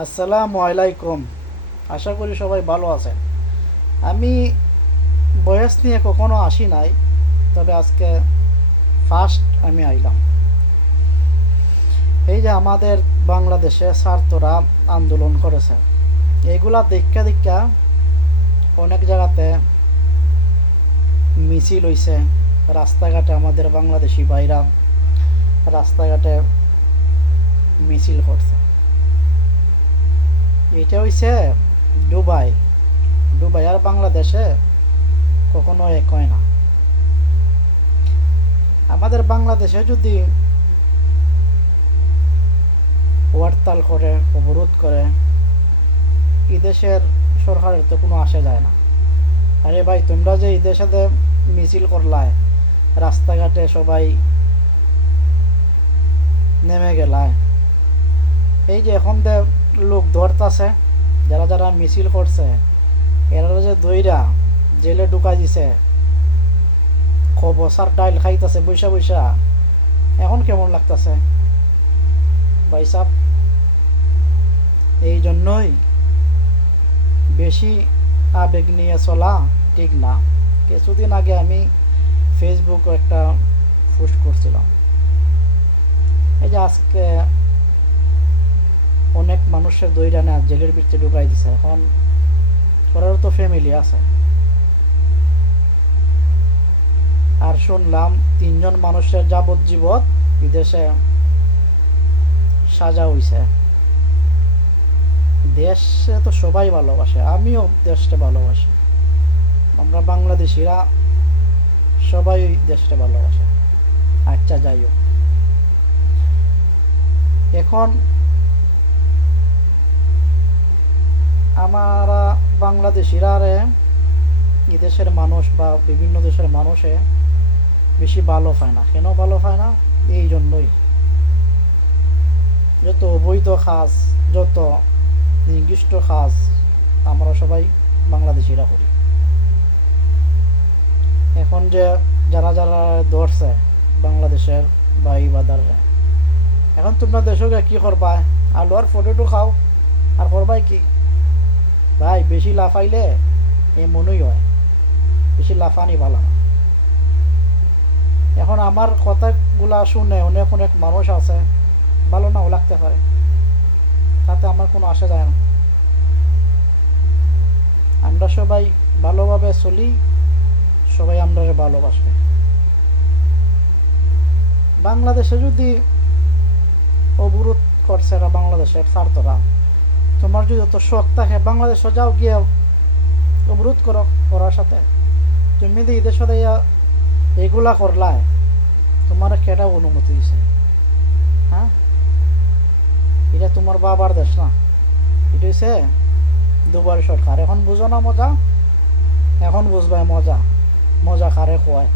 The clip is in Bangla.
আসসালামু আলাইকুম। আশা করি সবাই ভালো আছেন। আমি বয়স নিয়ে কখনো আসি নাই, তবে আজকে ফার্স্ট আমি আইলাম। এই যে আমাদের বাংলাদেশে ছাত্ররা আন্দোলন করেছে, এইগুলা দেখা দেখা অনেক জায়গাতে মিছিল হইছে। রাস্তাঘাটে আমাদের বাংলাদেশি ভাইরা রাস্তাঘাটে মিছিল করছে। এটা হইছে দুবাই। দুবাই আর বাংলাদেশে কখনো এক হয় না। আমাদের বাংলাদেশে যদি হরতাল করে, অবরোধ করে, এই দেশের সরকারের তো কোনো আসে যায় না। আরে ভাই, তোমরা যে এই দেশে মিছিল করলায়, রাস্তাঘাটে সবাই নেমে গেলায়, এই যে এখন লোক ধরতাছে, যারা যারা মিছিল করছে, এরা যে দইরা জেলে ঢুকাই দিছে, বসার ডাইল খাইতেছে বৈশা বৈশা, এখন কেমন লাগতেছে ভাই সাহ? এই জন্যই বেশি আবেগ নিয়ে চলা ঠিক না। কিছুদিন আগে আমি ফেসবুকে একটা পোস্ট করছিলাম, এই যে আজকে অনেক মানুষের দইরা না জেলের ভিতরে ঢুকাই দিছে। এখন ওরাও তো ফ্যামিলি আছে। আর শুনলাম 3জন মানুষের যাবজ্জীবন বিদেশে সাজা হইছে। দেশে তো সবাই ভালোবাসে, আমিও দেশটা ভালোবাসি। আমরা বাংলাদেশিরা সবাই দেশটা ভালোবাসে। আচ্ছা, যাই হোক, এখন আমরা বাংলাদেশিরা এই দেশের মানুষ বা বিভিন্ন দেশের মানুষে বেশি ভালো পায় না। কেন ভালো পায় না? এই জন্যই যত অবৈধ কাজ, যত নির্দিষ্ট কাজ আমরা সবাই বাংলাদেশিরা করি। এখন যে যারা যারা ধরছে বাংলাদেশের ভাই বাদাররা, এখন তোমরা দেশে কি করবা? আলু আর পটেটো খাও, আর করবাই কি ভাই? বেশি লাফাইলে এমনই হয়, বেশি লাফানি ভালো না। এখন আমার কথাগুলা শুনে অনেক অনেক মানুষ আছে, ভালো নাও লাগতে পারে, তাতে আমার কোনো আসা যায় না। আমরা সবাই ভালোভাবে চলি, সবাই আমরা ভালোবাসবে। বাংলাদেশে যদি অবরোধ করছে এরা বাংলাদেশের ছাত্ররা, তোমার যদি অত শখ থাকে বাংলাদেশে যাও, গিয়ে অবরোধ করো ওরার সাথে। তুমি যদি এদের সাথে এগুলা করলায়, তোমার কেটা অনুমতি দিছে? হ্যাঁ, এটা তোমার বাবার দেশ না, এটা হচ্ছে দুবার সরকার। এখন বুঝো না মজা? এখন বুঝবে মজা, মজা কারে খোয়ায়।